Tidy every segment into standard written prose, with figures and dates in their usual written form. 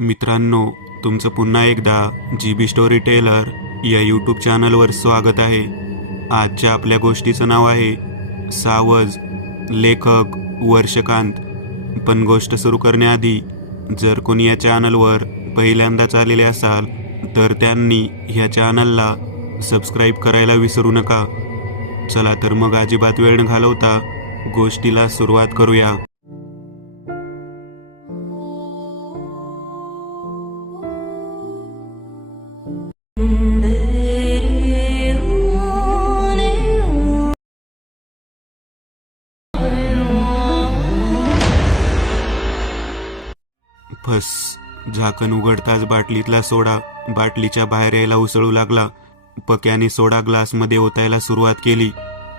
मित्रांनो, तुमचं पुन्हा एकदा GB स्टोरी टेलर या यूट्यूब चॅनलवर स्वागत आहे. आजच्या आपल्या गोष्टीचं नाव आहे सावज. लेखक वर्षकांत. पण गोष्ट सुरू करण्याआधी जर कोणी या चॅनलवर पहिल्यांदाच आलेले असाल तर त्यांनी ह्या चॅनलला सबस्क्राईब करायला विसरू नका. चला तर मग अजिबात वेळ न घालवता गोष्टीला सुरुवात करूया. फस. झाकण उघडताच बाटलीतला सोडा बाटलीच्या बाहेर यायला उसळू लागला. पक्याने सोडा ग्लासमध्ये ओतायला सुरुवात केली.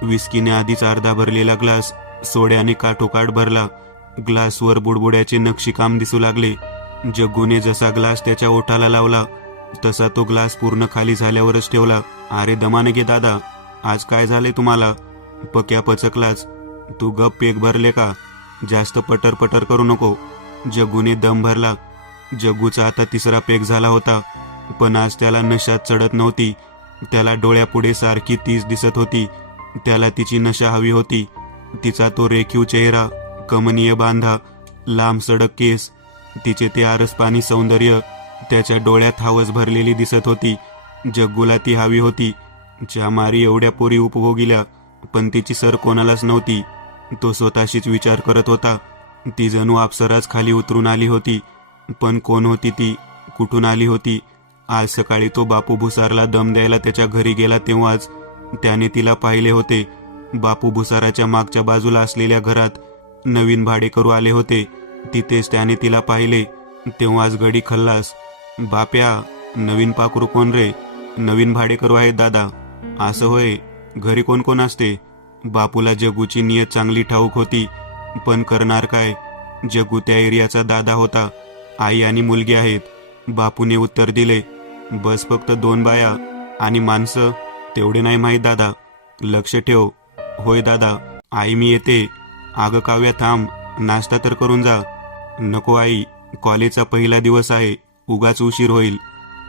विस्कीने आधीच अर्धा भरलेला ग्लास सोड्याने काठोकाठ भरला. ग्लासवर बुडबुड्याचे नक्षीकाम दिसू लागले. जग्गूने जसा ग्लास त्याच्या ओठाला लावला तसा तो ग्लास पूर्ण खाली झाल्यावरच ठेवला. अरे दमाने घे दादा, आज काय झाले तुम्हाला? पक्या पचकलाच. तू गप पेक भरले का? जास्त पटर पटर करू नको. जग्गूने दम भरला. जग्गूचा आता तिसरा पेक झाला होता, पण आज त्याला नशात चढत नव्हती. त्याला डोळ्यापुढे सारखी तीच दिसत होती. त्याला तिची नशा हवी होती. तिचा तो रेखीव चेहरा, कमनीय बांधा, लांब सडक केस, तिचे ते आरसपाणी सौंदर्य त्याच्या डोळ्यात हवस भरलेली दिसत होती. जग्गूला ती हवी होती. ज्यामारी एवढ्या पोरी उपभोगिल्या, पण तिची सर कोणालाच नव्हती. तो स्वतःशीच विचार करत होता. ती जणू अप्सराच खाली उतरून आली होती. पण कोण होती ती? कुठून आली होती? आज सकाळी तो बापू भुसारला दम द्यायला त्याच्या घरी गेला तेव्हाच त्याने तिला पाहिले होते. बापू भुसाराच्या मागच्या बाजूला असलेल्या घरात नवीन भाडेकरू आले होते. तिथेच त्याने तिला पाहिले. तेव्हाच गडी खल्लास. बाप्या, नवीन पाखरू कोण रे? नवीन भाडेकरू आहेत दादा. असं होय, घरी कोण कोण असते? बापूला जग्गूची नियत चांगली ठाऊक होती, पण करणार काय? जग्गू त्या एरियाचा दादा होता. आई आणि मुलगी आहेत. बापूने उत्तर दिले. बस फक्त 2 बाया आणि माणसं? तेवढे नाही माहीत दादा. लक्ष ठेव. होय दादा, आई मी येते. अगं काव्या थांब, नाश्ता तर करून जा. नको आई, कॉलेजचा पहिला दिवस आहे, उगाच उशीर होईल.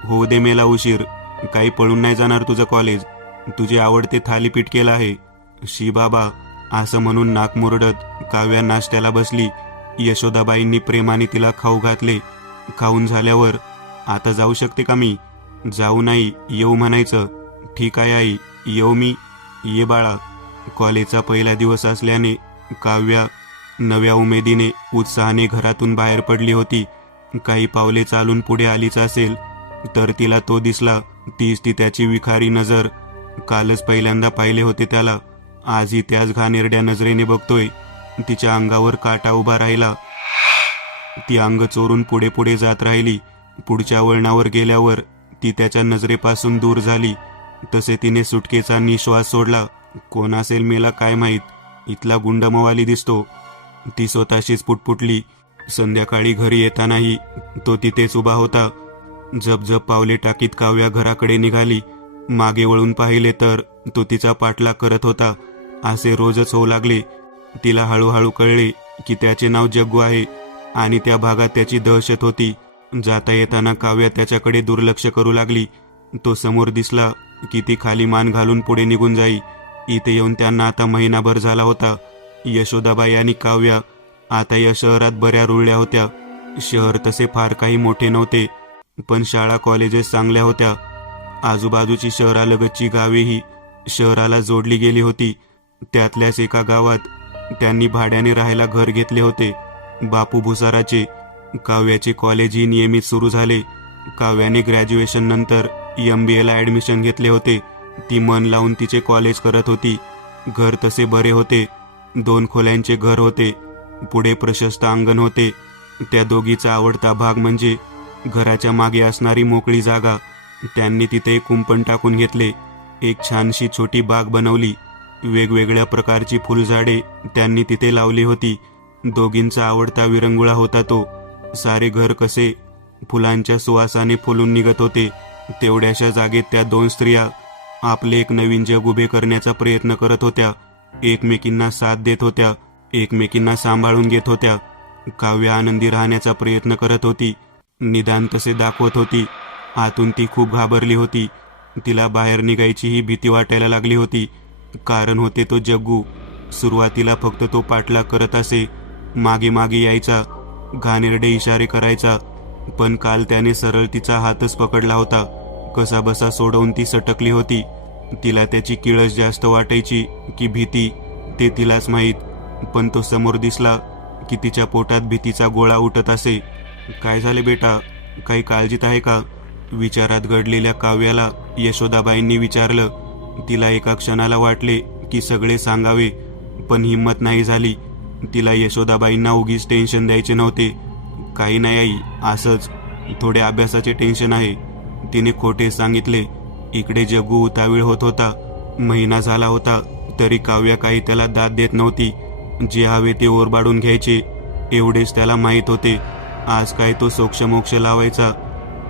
होऊ दे मेला उशीर, काही पळून नाही जाणार तुझं कॉलेज. तुझे आवडते थालीपीठ केलं आहे. शी बाबा, असं म्हणून नाक मुरडत काव्या नाश्त्याला बसली. यशोदाबाईंनी प्रेमाने तिला खाऊ घातले. खाऊन झाल्यावर, आता जाऊ शकते का मी? जाऊ नाही, येऊ म्हणायचं. ठीक आहे आई, येऊ मी. ये बाळा. कॉलेजचा पहिला दिवस असल्याने काव्या नव्या उमेदीने उत्साहाने घरातून बाहेर पडली होती. काही पावले चालून पुढे आलीच असेल तर तिला तो दिसला. तीच ती त्याची विखारी नजर. कालच पहिल्यांदा पाहिले होते त्याला, आजही त्याच घाणेरड्या नजरेने बघतोय. तिच्या अंगावर काटा उभा राहिला. ती अंग चोरून पुढे पुढे जात राहिली. पुढच्या वळणावर गेल्यावर ती त्याच्या नजरेपासून दूर झाली. तसे तिने सुटकेचा निश्वास सोडला. कोण असेल मेला काय माहीत, इथला गुंड मवाली दिसतो. ती स्वतःशीच पुटपुटली. संध्याकाळी घरी येतानाही तो तिथेच उभा होता. जप पावले टाकीत काव्या घराकडे निघाली. मागे वळून पाहिले तर तो तिचा पाठलाग करत होता. असे रोजच होऊ लागले. तिला हळूहळू कळले की त्याचे नाव जग्गू आहे आणि त्या भागात त्याची दहशत होती. जाता येताना काव्या त्याच्याकडे दुर्लक्ष करू लागली. तो समोर दिसला की ती खाली मान घालून पुढे निघून जाई. इथे येऊन त्यांना आता महिनाभर झाला होता. यशोदाबाई आणि काव्या आता या शहरात बऱ्या रुळल्या होत्या. शहर तसे फार काही मोठे नव्हते, पण शाळा कॉलेजेस चांगल्या होत्या. आजूबाजूची शहरालगतची गावेही शहराला जोडली गेली होती. त्यातल्याच एका गावात त्यांनी भाड्याने राहायला घर घेतले होते. बापू भुसाराचे. काव्याचे कॉलेजही नियमित सुरू झाले. काव्याने ग्रॅज्युएशन नंतर MBA ला ॲडमिशन घेतले होते. ती मन लावून तिचे कॉलेज करत होती. घर तसे बरे होते. 2 खोल्यांचे घर होते. पुढे प्रशस्त अंगण होते. त्या दोघीचा आवडता भाग म्हणजे घराच्या मागे असणारी मोकळी जागा. त्यांनी तिथे कुंपण टाकून घेतले. एक छानशी छोटी बाग बनवली. वेगवेगळ्या प्रकारची फुलझाडे त्यांनी तिथे लावली होती. दोघींचा आवडता विरंगुळा होता तो. सारे घर कसे फुलांच्या सुवासाने फुलून निघत होते. तेवढ्याशा जागेत त्या 2 स्त्रिया आपले एक नवीन जग उभे करण्याचा प्रयत्न करत होत्या. एकमेकींना साथ देत होत्या. एकमेकींना सांभाळून घेत होत्या. काव्य आनंदी राहण्याचा प्रयत्न करत होती. निदान तसे दाखवत होती. आतून ती खूप घाबरली होती. तिला बाहेर निघायचीही भीती वाटायला लागली होती. कारण होते तो जग्गू. सुरुवातीला फक्त तो पाठलाग करत असे, मागे मागे यायचा, घाणेरडे इशारे करायचा. पण काल त्याने सरळ तिचा हातच पकडला होता. कसा बसा सोडवून ती सटकली होती. तिला त्याची किळस जास्त वाटायची की भीती ते तिलाच माहीत. पण तो समोर दिसला की तिच्या पोटात भीतीचा गोळा उठत असे. काय झाले बेटा, काही काळजीत आहे का? विचारात घडलेल्या काव्याला यशोदाबाईंनी विचारलं. तिला एका क्षणाला वाटले की सगळे सांगावे, पण हिंमत नाही झाली. तिला यशोदाबाईंना उगीच टेन्शन द्यायचे नव्हते. काही नाही आई, असंच थोडे अभ्यासाचे टेन्शन आहे, तिने खोटे सांगितले. इकडे जग्गू उतावीळ होत होता. महिना झाला होता तरी काव्या काही त्याला दाद देत नव्हती. जे हवे ते ओरबाडून घ्यायचे एवढेच त्याला माहीत होते. आज काय तो सोक्षमोक्ष लावायचा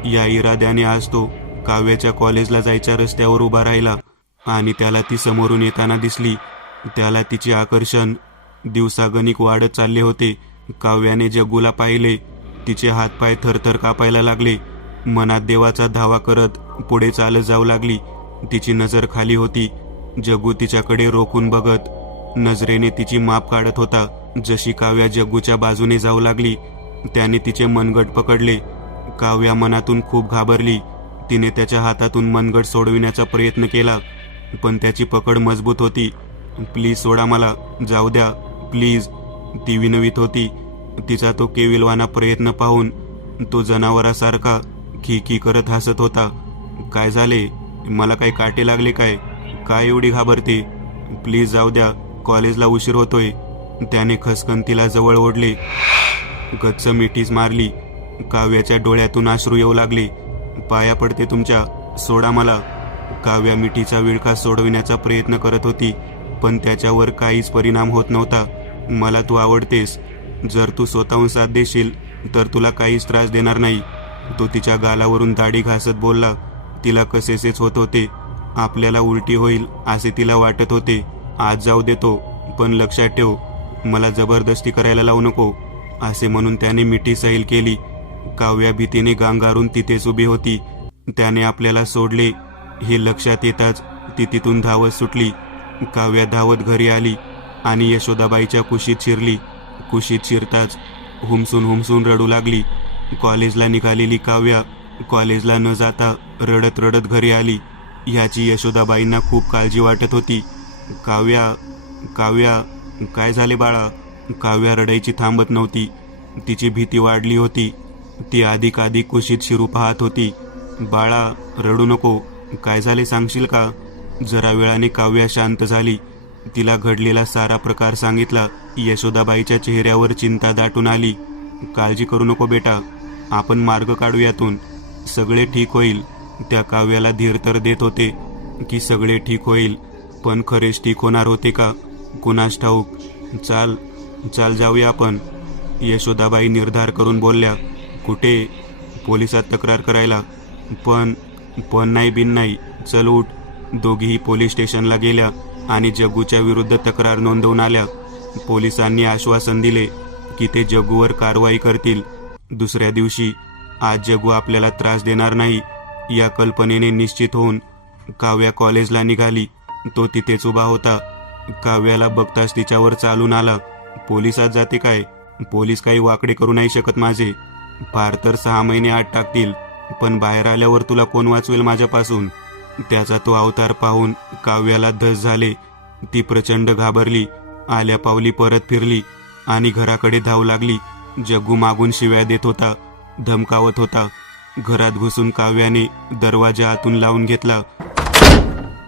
या इराद्याने आज तो काव्याच्या कॉलेजला जायच्या रस्त्यावर उभा राहिला आणि त्याला ती समोरून येताना दिसली. त्याला तिचे आकर्षण दिवसागणिक वाढत चालले होते. काव्याने जग्गूला पाहिले. तिचे हातपाय थरथर कापायला लागले. मनात देवाचा धावा करत पुढे चालत जाऊ लागली. तिची नजर खाली होती. जग्गू तिच्याकडे रोखून बघत नजरेने तिची माप काढत होता. जशी काव्या जग्गूच्या बाजूने जाऊ लागली त्याने तिचे मनगट पकडले. काव्या मनातून खूप घाबरली. तिने त्याच्या हातातून मनगट सोडविण्याचा प्रयत्न केला, पण त्याची पकड मजबूत होती. प्लीज सोडा मला, जाऊ द्या प्लीज, ती विनवित होती. तिचा तो केविलवाना प्रयत्न पाहून तो जनावरासारखा खी खी करत हसत होता. काय झाले, मला काही काटे लागले काय? काय एवढी घाबरते? प्लीज जाऊ द्या, कॉलेजला उशीर होतोय. त्याने खसकन तिला जवळ ओढले. गच्च मिठीच मारली. काव्याच्या डोळ्यातून अश्रू येऊ लागले. पाया पडते तुमच्या, सोडा मला. काव्या मिठीचा विळखा सोडविण्याचा प्रयत्न करत होती, पण त्याच्यावर काहीच परिणाम होत नव्हता. मला तू आवडतेस. जर तू स्वतःहून साथ देशील तर तुला काहीच त्रास देणार नाही. तो तिच्या गालावरून दाढी घासत बोलला. तिला कसेसेच होत होते. आपल्याला उलटी होईल असे तिला वाटत होते. आज जाऊ देतो, पण लक्षात ठेव, मला जबरदस्ती करायला लावू नको, असे म्हणून त्याने मिठी सैल केली. काव्या भीतीने गांगारून तिथेच उभी होती. त्याने आपल्याला सोडले हे लक्षात येताच ती तिथून धावत सुटली. काव्या धावत घरी आली आणि यशोदाबाईच्या कुशीत शिरली. कुशीत शिरताच हुमसून हुमसून रडू लागली. कॉलेजला निघालेली काव्या कॉलेजला न जाता रडत रडत घरी आली. ह्याची यशोदाबाईंना खूप काळजी वाटत होती. काव्या, काव्या, काय झाले बाळा? काव्या रडायची थांबत नव्हती. तिची भीती वाढली होती. ती अधिकाधिक कुशीत शिरू पाहत होती. बाळा, रडू नको, काय झाले सांगशील का? जरा वेळाने काव्या शांत झाली. तिला घडलेला सारा प्रकार सांगितला. यशोदाबाईच्या चेहऱ्यावर चिंता दाटून आली. काळजी करू नको बेटा, आपण मार्ग काढू यातून, सगळे ठीक होईल. त्या काव्याला धीर तर देत होते की सगळे ठीक होईल, पण खरेच ठीक होणार होते का? कुणास ठाऊक. चाल चाल जाऊया आपण, यशोदाबाई निर्धार करून बोलल्या. कुठे? पोलिसात तक्रार करायला. पण पण नाही बिन नाही, चल उठ. दोघीही पोलीस स्टेशनला गेल्या आणि जग्गूच्या विरुद्ध तक्रार नोंदवून आल्या. पोलिसांनी आश्वासन दिले की ते जग्गूवर कारवाई करतील. दुसऱ्या दिवशी आज जग्गू आपल्याला त्रास देणार नाही या कल्पनेने निश्चित होऊन काव्या कॉलेजला निघाली. तो तिथेच उभा होता. काव्याला बघताच तिच्यावर चालून आला. पोलिसात जाते काय? पोलीस काही वाकडे करू नाही शकत माझे. फार तर 6 महिने आत टाकतील, पण बाहेर आल्यावर तुला कोण वाचवेल माझ्यापासून? त्याचा तो अवतार पाहून काव्याला धस झाले. ती प्रचंड घाबरली. आल्या पावली परत फिरली आणि घराकडे धावू लागली. जग्गू मागून शिव्या देत होता, धमकावत होता. घरात घुसून काव्याने दरवाजा आतून लावून घेतला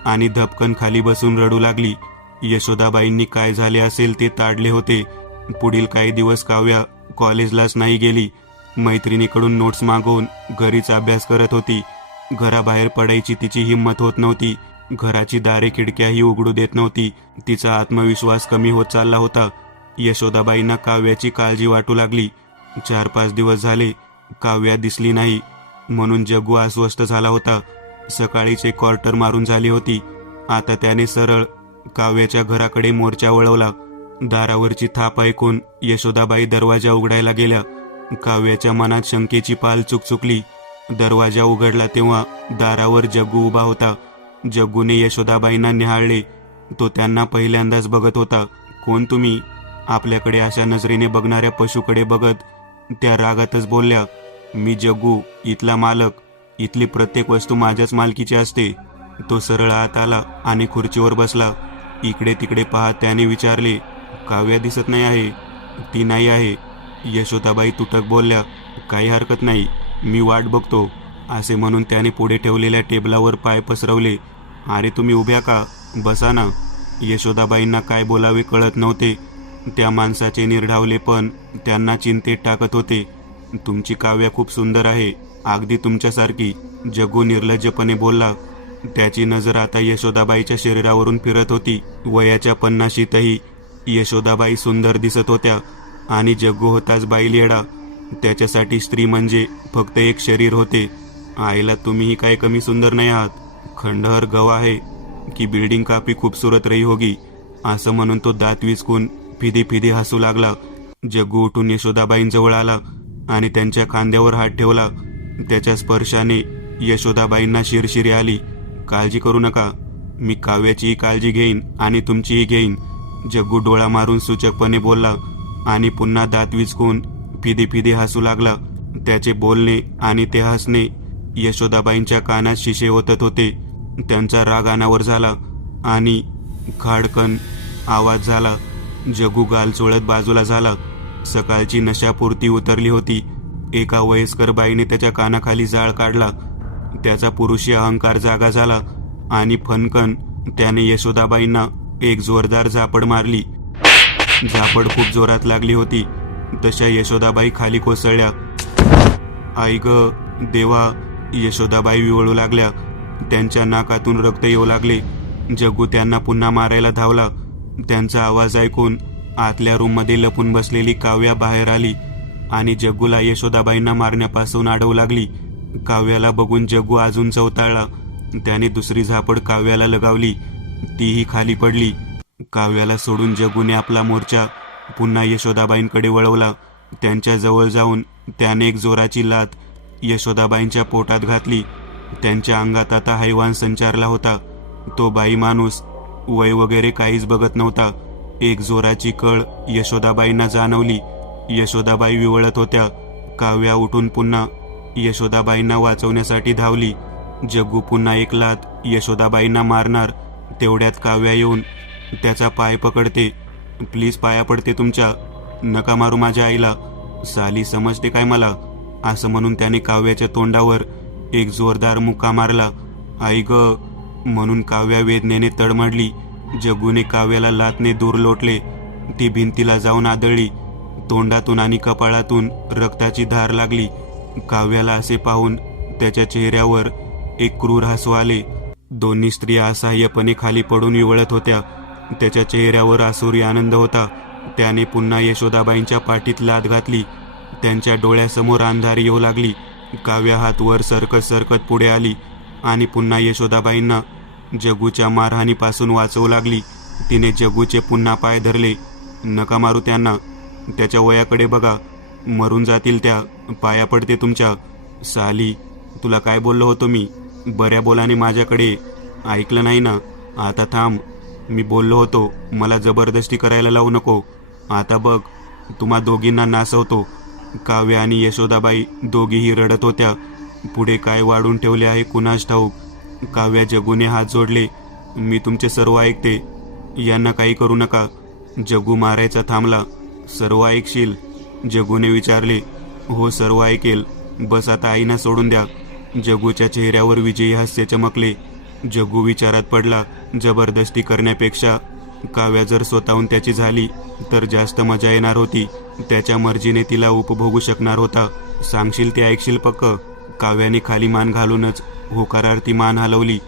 आणि धपकन खाली बसून रडू लागली. यशोदाबाईंनी काय झाले असेल ते ताडले होते. पुढील काही दिवस काव्या कॉलेजलाच नाही गेली. मैत्रिणीकडून नोट्स मागवून घरीच अभ्यास करत होती. घराबाहेर पडायची तिची हिंमत होत नव्हती. घराची दारे खिडक्याही उघडू देत नव्हती. तिचा आत्मविश्वास कमी होत चालला होता. यशोदाबाईंना काव्याची काळजी वाटू लागली. 4-5 दिवस झाले काव्या दिसली नाही, म्हणून जग्गू अस्वस्थ झाला होता. सकाळीच एक क्वार्टर मारून झाली होती. आता त्याने सरळ काव्याच्या घराकडे मोर्चा वळवला. दारावरची थाप ऐकून यशोदाबाई दरवाजा उघडायला गेल्या. काव्याच्या मनात शंकेची पाल चुकचुकली. दरवाजा उघडला तेव्हा दारावर जग्गू उभा होता. जग्गूने यशोदाबाईंना निहाळले. तो त्यांना पहिल्यांदाच बघत होता. कोण तुम्ही? आपल्याकडे अशा नजरेने बघणाऱ्या पशुकडे बघत त्या रागातच बोलल्या. मी जग्गू, इथला मालक. इथली प्रत्येक वस्तू माझ्याच मालकीची असते. तो सरळ आत आला आणि खुर्चीवर बसला. इकडे तिकडे पाहत त्याने विचारले, काव्या दिसत नाही आहे? ती नाही आहे. यशोदाबाई तुटक बोलल्या. काही हरकत नाही, मी वाट बघतो. असे म्हणून त्याने पुढे ठेवलेल्या टेबलावर पाय पसरवले. अरे तुम्ही उभ्या का? बसा ना. यशोदाबाईंना काय बोलावे कळत नव्हते. त्या माणसाचे निर्ढावले पण त्यांना चिंतेत टाकत होते. तुमची काव्या खूप सुंदर आहे, अगदी तुमच्यासारखी, जग्गू निर्लज्जपणे बोलला. त्याची नजर आता यशोदाबाईच्या शरीरावरून फिरत होती. वयाच्या 50शीतही यशोदाबाई सुंदर दिसत होत्या आणि जग्गू होताच बैलयेडा. त्याच्यासाठी स्त्री म्हणजे फक्त एक शरीर होते. आईला तुम्हीही काय कमी सुंदर नाही आहात. खंडहर गवा है की बिल्डिंग काफी खूबसूरत रही होगी, असं म्हणून तो दात विचकून फिदी फिदी हसू लागला. जग्गू उठून यशोदाबाईंजवळ आला आणि त्यांच्या खांद्यावर हात ठेवला. त्याच्या स्पर्शाने यशोदाबाईंना शिरशिरी आली. काळजी करू नका, मी काव्याचीही काळजी घेईन आणि तुमचीही घेईन. जग्गू डोळा मारून सूचकपणे बोलला आणि पुन्हा दात विचकून फिदी फिदी हसू लागला. त्याचे बोलणे आणि ते हसणे यशोदाबाईंच्या कानात शिशे ओतत होते. त्यांचा राग अनावर झाला आणि खाडकन आवाज झाला. जग्गू गाल चोळत बाजूला झाला. सकाळची नशापुरती उतरली होती. एका वयस्कर बाईने त्याच्या कानाखाली जाळ काढला. त्याचा पुरुषी अहंकार जागा झाला आणि फनकन त्याने यशोदाबाईंना एक जोरदार झापड मारली. झापड खूप जोरात लागली होती. तशा यशोदाबाई खाली कोसळल्या. आई ग देवा! यशोदाबाई विवळू लागल्या. त्यांच्या नाकातून रक्त येऊ लागले. जग्गू त्यांना पुन्हा मारायला धावला. त्यांचा आवाज ऐकून आतल्या रूममध्ये लपून बसलेली काव्या बाहेर आली आणि जग्गूला यशोदाबाईंना मारण्यापासून अडवू लागली. काव्याला बघून जग्गू अजून चवताळला. त्याने दुसरी झापड काव्याला लगावली. तीही खाली पडली. काव्याला सोडून जग्गूने आपला मोर्चा पुन्हा यशोदाबाईंकडे वळवला. त्यांच्या जवळ जाऊन त्याने एक जोराची लाथ यशोदाबाईंच्या पोटात घातली. त्यांच्या अंगात आता हैवान संचारला होता. तो बाई माणूस वय वगैरे काहीच बघत नव्हता. एक जोराची कळ यशोदाबाईंना जाणवली. यशोदाबाई विवळत होत्या. काव्या उठून पुन्हा यशोदाबाईंना वाचवण्यासाठी धावली. जग्गू पुन्हा एक लाथ यशोदाबाईंना मारणार तेवढ्यात काव्या येऊन त्याचा पाय पकडते. प्लीज पाया पडते तुमच्या, नका मारू माझ्या आईला. साली समजते काय मला? असं म्हणून त्याने काव्याच्या तोंडावर एक जोरदार मुक्का मारला. आई ग म्हणून काव्या वेदनेने तडमडली. जग्गूने काव्याला लाथने दूर लोटले. ती भिंतीला जाऊन आदळली. तोंडातून आणि कपाळातून रक्ताची धार लागली. काव्याला असे पाहून त्याच्या चेहऱ्यावर एक क्रूर हसू आले. दोन्ही स्त्रिया असहाय्यपणे खाली पडून विवळत होत्या. त्याच्या चेहऱ्यावर आसुरी आनंद होता. त्याने पुन्हा यशोदाबाईंच्या पाठीत लाथ घातली. त्यांच्या डोळ्यासमोर अंधारी येऊ लागली. काव्या हात वर सरकत सरकत पुढे आली आणि पुन्हा यशोदाबाईंना जग्गूच्या मारहाणीपासून वाचवू लागली. तिने जग्गूचे पुन्हा पाय धरले. नका मारू त्यांना, त्याच्या वयाकडे बघा, मरून जातील त्या. पाया पडते तुमच्या. साली तुला काय बोललो होतो मी? बऱ्या बोलाने माझ्याकडे ऐकलं नाही ना? आता थांब. मी बोललो होतो मला जबरदस्ती करायला लावू नको. आता बघ तुम्हा दोघींना नासवतो. काव्या आणि यशोदाबाई दोघीही रडत होत्या. पुढे काय वाढून ठेवले आहे कुणास ठाऊक. काव्या जग्गूने हात जोडले. मी तुमचे सर्व ऐकते, यांना काही करू नका. जग्गू मारायचा थांबला. सर्व ऐकशील? जग्गूने विचारले. हो सर्व ऐकेल, बस आता आईना सोडून द्या. जग्गूच्या चेहऱ्यावर विजयी हास्य चमकले. जग्गू विचारात पडला. जबरदस्ती करण्यापेक्षा काव्या जर स्वतःहून त्याची झाली तर जास्त मजा येणार होती. त्याच्या मर्जीने तिला उपभोगू शकणार होता. सांगशील ते ऐकशील पक्क? काव्याने खाली मान घालूनच होकारार्थी मान हलवली.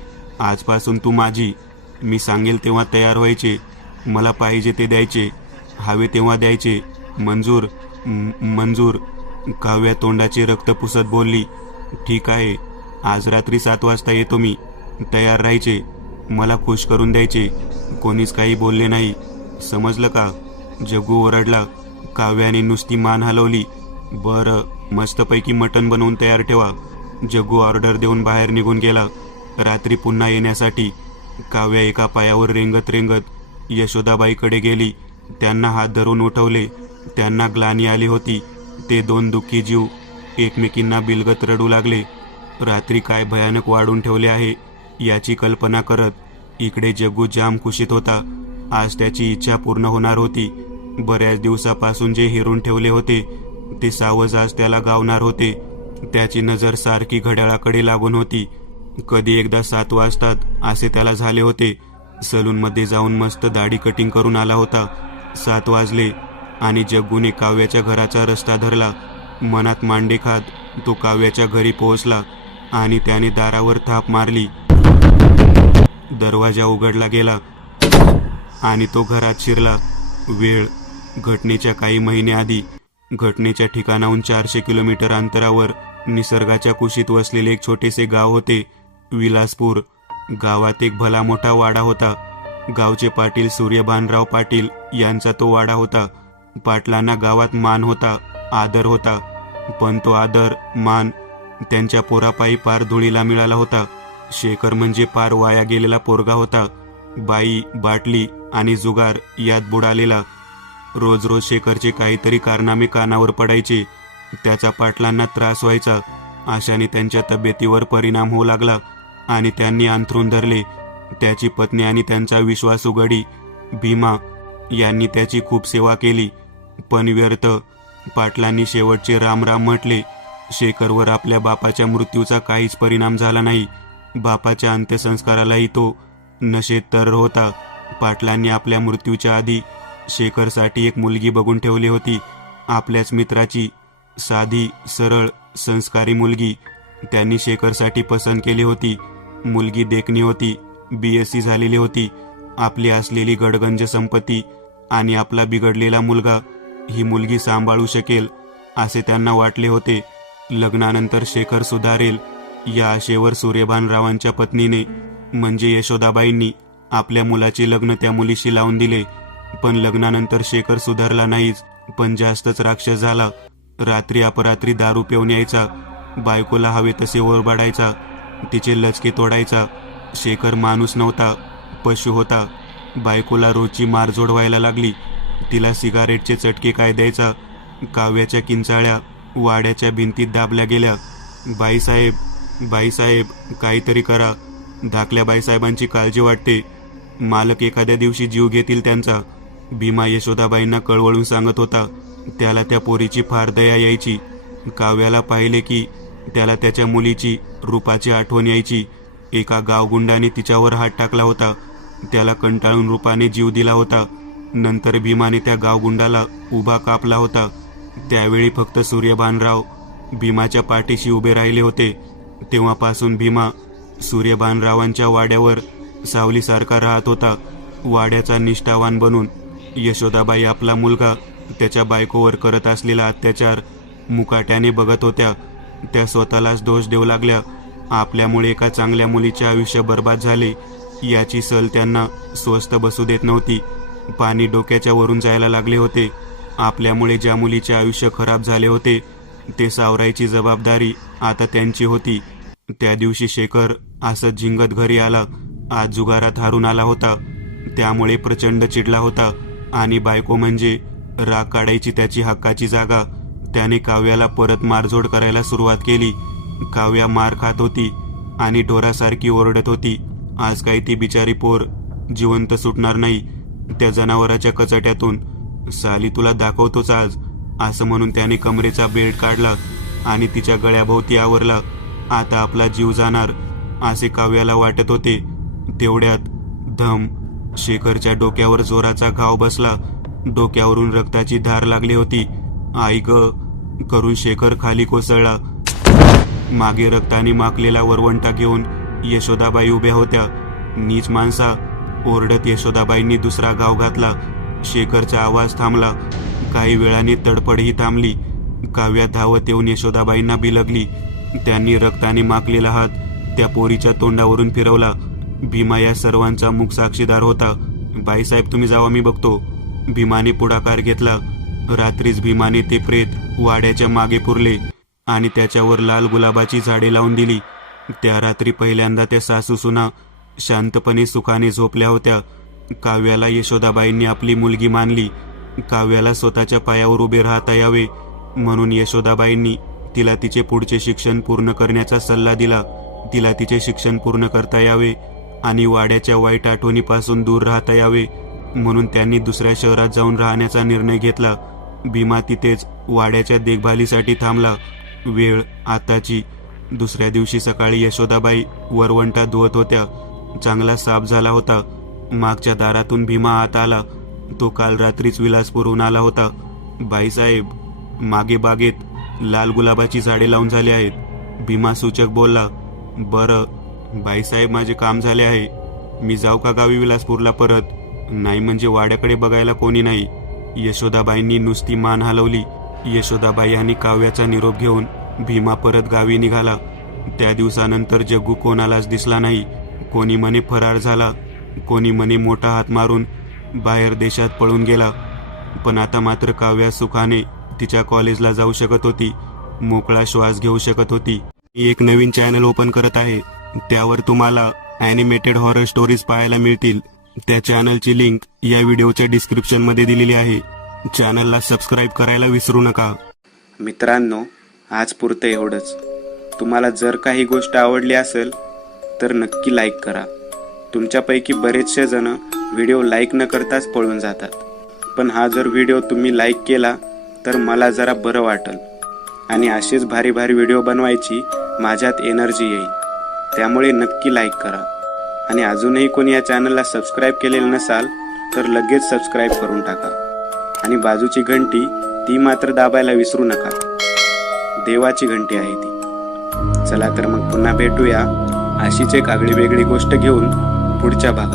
आजपासून तू माझी. मी सांगेल तेव्हा तयार व्हायचे. मला पाहिजे ते द्यायचे, हवे तेव्हा द्यायचे. मंजूर? मंजूर. काव्या तोंडाचे रक्त पुसत बोलली. ठीक आहे, आज रात्री 7 वाजता येतो मी. तयार राहायचे. मला खुश करून द्यायचे. कोणीच काही बोलले नाही, समजलं का? जग्गू ओरडला. काव्याने नुसती मान हलवली. बरं, मस्तपैकी मटण बनवून तयार ठेवा. जग्गू ऑर्डर देऊन बाहेर निघून गेला. रात्री पुन्हा येण्यासाठी. काव्या एका पायावर रेंगत रेंगत यशोदाबाईकडे गेली. त्यांना हात धरून उठवले. त्यांना ग्लानी आली होती. ते दोन दुःखी जीव एकमेकींना बिलगत रडू लागले. रात्री काय भयानक वाढून ठेवले आहे याची कल्पना करत इकडे जग्गू जाम खुशीत होता. आज त्याची इच्छा पूर्ण होणार होती. बऱ्याच दिवसापासून जे हेरून ठेवले होते ते सावज आज त्याला गावणार होते. त्याची नजर सारखी घड्याळाकडे लागून होती. कधी एकदा 7 वाजतात असे त्याला झाले होते. सलूनमध्ये जाऊन मस्त दाढी कटिंग करून आला होता. 7 वाजले आणि जग्गूने काव्याच्या घराचा रस्ता धरला. मनात मांडे खात तो काव्याच्या घरी पोहोचला आणि त्याने दारावर थाप मारली. दरवाजा उघडला गेला आणि तो घरात शिरला. वेळ घटनेच्या काही महिने आधी. घटनेच्या ठिकाणाहून 400 किलोमीटर अंतरावर निसर्गाच्या कुशीत वसलेले एक छोटेसे गाव होते, विलासपूर. गावात एक भला मोठा वाडा होता. गावचे पाटील सूर्यभानराव पाटील यांचा तो वाडा होता. पाटलांना गावात मान होता, आदर होता. पण तो आदर, मान त्यांच्या पोरापायी पार धुळीला मिळाला होता. शेखर म्हणजे पार वाया गेलेला पोरगा होता. बाई, बाटली आणि जुगार यात बुडालेला. रोज रोज शेखरचे काहीतरी कारनामे कानावर पडायचे. त्याचा पाटलांना त्रास व्हायचा. अशाने त्यांच्या तब्येतीवर परिणाम होऊ लागला आणि त्यांनी अंथरूण धरले. त्याची पत्नी आणि त्यांचा विश्वासू गडी भीमा यांनी त्याची खूप सेवा केली, पण व्यर्थ. पाटलांनी शेवटचे रामराम म्हटले. शेखरवर आपल्या बापाच्या मृत्यूचा काहीच परिणाम झाला नाही. बापाच्या अंत्यसंस्कारालाही तो नशेत तर होता. पाटलांनी आपल्या मृत्यूच्या आधी शेखरसाठी एक मुलगी बघून ठेवली होती. आपल्याच मित्राची, साधी, सरळ, संस्कारी मुलगी त्यांनी शेखरसाठी पसंत केली होती. मुलगी देखणी होती, BSc झालेली होती. आपली असलेली गडगंज संपत्ती आणि आपला बिघडलेला मुलगा ही मुलगी सांभाळू शकेल असे त्यांना वाटले होते. लग्नानंतर शेखर सुधारेल या आशेवर सूर्यभानरावांच्या पत्नीने म्हणजे यशोदाबाईंनी आपल्या मुलाचे लग्न त्या मुलीशी लावून दिले. पण लग्नानंतर शेखर सुधारला नाहीच, पण जास्तच राक्षस झाला. रात्री अपरात्री दारू पिऊन यायचा. बायकोला हवे तसे ओरबाडायचा, तिचे लचके तोडायचा. शेखर माणूस नव्हता, पशु होता. बायकोला रोजची मारझोड व्हायला लागली. तिला सिगारेटचे चटके काय द्यायचा. काव्याच्या किंचाळ्या वाड्याच्या भिंतीत दाबल्या गेल्या. बाईसाहेब, बाईसाहेब, काहीतरी करा. धाकल्या बाईसाहेबांची काळजी वाटते. मालक एखाद्या दिवशी जीव घेतील त्यांचा. भीमा यशोदाबाईंना कळवळून सांगत होता. त्याला त्या पोरीची फार दया यायची. काव्याला पाहिले की त्याला त्याच्या मुलीची, रूपाची आठवण यायची. एका गावगुंडाने तिच्यावर हात टाकला होता. त्याला कंटाळून रूपाने जीव दिला होता. नंतर भीमाने त्या गावगुंडाला उभा कापला होता. त्यावेळी फक्त सूर्यभानराव भीमाच्या पाठीशी उभे राहिले होते. तेव्हापासून भीमा सूर्यभानरावांच्या वाड्यावर सावलीसारखा राहत होता. वाड्याचा निष्ठावान बनून यशोदाबाई आपला मुलगा त्याच्या बायकोवर करत असलेला अत्याचार मुकाट्याने बघत होत्या. त्या स्वतःलाच दोष देऊ लागल्या. आपल्यामुळे एका चांगल्या मुलीचे आयुष्य बर्बाद झाले याची सल त्यांना स्वस्थ बसू देत नव्हती. पाणी डोक्याच्या वरून जायला लागले होते. आपल्यामुळे ज्या मुलीचे आयुष्य खराब झाले होते ते सावरायची जबाबदारी आता त्यांची होती. त्या दिवशी शेखर असं झिंगत घरी आला. आज जुगारात हारून आला होता, त्यामुळे प्रचंड चिडला होता आणि बायको म्हणजे राग काढायची त्याची हक्काची जागा. त्याने काव्याला परत मारझोड करायला सुरुवात केली. काव्या मार खात होती आणि ढोरासारखी ओरडत होती. आज काही ती बिचारी पोर जिवंत सुटणार नाही त्या जनावराच्या कचट्यातून. साली तुला दाखवतोच आज, असं म्हणून त्याने कमरेचा बेल्ट काढला आणि तिच्या गळ्याभोवती आवरला. आता आपला जीव जाणार असे काव्याला वाटत होते. तेवढ्यात धम, शेखरच्या डोक्यावर जोराचा घाव बसला. डोक्यावरून रक्ताची धार लागली होती. आई ग करून शेखर खाली कोसळला. मागे रक्ताने माखलेला वरवंटा घेऊन यशोदाबाई उभ्या होत्या. नीच माणसा, ओरडत यशोदाबाईंनी दुसरा घाव घातला. शेखरचा आवाज थांबला. काही वेळाने तडफडही थांबली. काव्या धावत येऊन यशोदाबाईंना बिलगली. त्यांनी रक्ताने माखलेला हात त्या पोरीच्या तोंडावरून फिरवला. भीमा या सर्वांचा मूक साक्षीदार होता. बाईसाहेब तुम्ही जावा, मी बघतो. भीमाने पुढाकार घेतला. रात्रीच भीमाने ते प्रेत वाड्याच्या मागे पुरले आणि त्याच्यावर लाल गुलाबाची झाडे लावून दिली. त्या रात्री पहिल्यांदा त्या सासू सुना शांतपणे सुखाने झोपल्या होत्या. काव्याला यशोदाबाईंनी आपली मुलगी मानली. काव्याला स्वतःच्या पायावर उभे राहता यावे म्हणून यशोदाबाईंनी तिला तिचे पुढचे शिक्षण पूर्ण करण्याचा सल्ला दिला. तिला तिचे शिक्षण पूर्ण करता यावे आणि वाड्याच्या वाईट आठवणीपासून दूर राहता यावे म्हणून त्यांनी दुसऱ्या शहरात जाऊन राहण्याचा निर्णय घेतला. भीमा तिथेच वाड्याच्या देखभालीसाठी थांबला. वेळ आताची. दुसऱ्या दिवशी सकाळी यशोदाबाई वरवंटा धुवत होत्या. चांगला साप झाला होता. मागच्या दारातून भीमा आत आला. तो काल रात्रीच विलासपूरहून आला होता. बाईसाहेब, मागे बागेत लाल गुलाबाची झाडे लावून झाले आहेत. भीमा सूचक बोलला. बरं बाईसाहेब, माझे काम झाले आहे. मी जाऊ का गावी विलासपूरला परत? नाही म्हणजे वाड्याकडे बघायला कोणी नाही. यशोदाबाईंनी नुसती मान हलवली. यशोदाबाई आणि काव्याचा निरोप घेऊन भीमा परत गावी निघाला. त्या दिवसानंतर जग्गू कोणालाच दिसला नाही. कोणी म्हणे फरार झाला, कोणी म्हणे मोठा हात मारून बाहेर देशात पळून गेला. पण आता मात्र काव्या सुखाने तिच्या कॉलेजला जाऊ शकत होती. मोकळा श्वास घेऊ शकत होती. मी एक नवीन चॅनल ओपन करत आहे. त्यावर तुम्हाला ॲनिमेटेड हॉरर स्टोरीज पाहायला मिळतील. त्या चॅनलची लिंक या व्हिडिओच्या डिस्क्रिप्शनमध्ये दिलेली आहे. चॅनलला सबस्क्राईब करायला विसरू नका. मित्रांनो, आज पुरतं एवढंच. तुम्हाला जर काही गोष्ट आवडली असेल तर नक्की लाईक करा. तुमच्यापैकी बरेचसे जण व्हिडिओ लाईक न करताच पळून जातात. पण हा जर व्हिडिओ तुम्ही लाईक केला तर मला जरा बरं वाटेल आणि असेच भारी भारी व्हिडिओ बनवायची माझ्यात एनर्जी येईल. त्यामुळे नक्की लाईक करा. आणि अजूनही कोणी या चॅनलला सबस्क्राईब केलेलं नसाल तर लगेच सबस्क्राईब करून टाका. आणि बाजूची घंटी ती मात्र दाबायला विसरू नका. देवाची घंटी आहे ती. चला तर मग पुन्हा भेटूया अशीच एक आगळी वेगळी गोष्ट घेऊन पुढच्या भागात.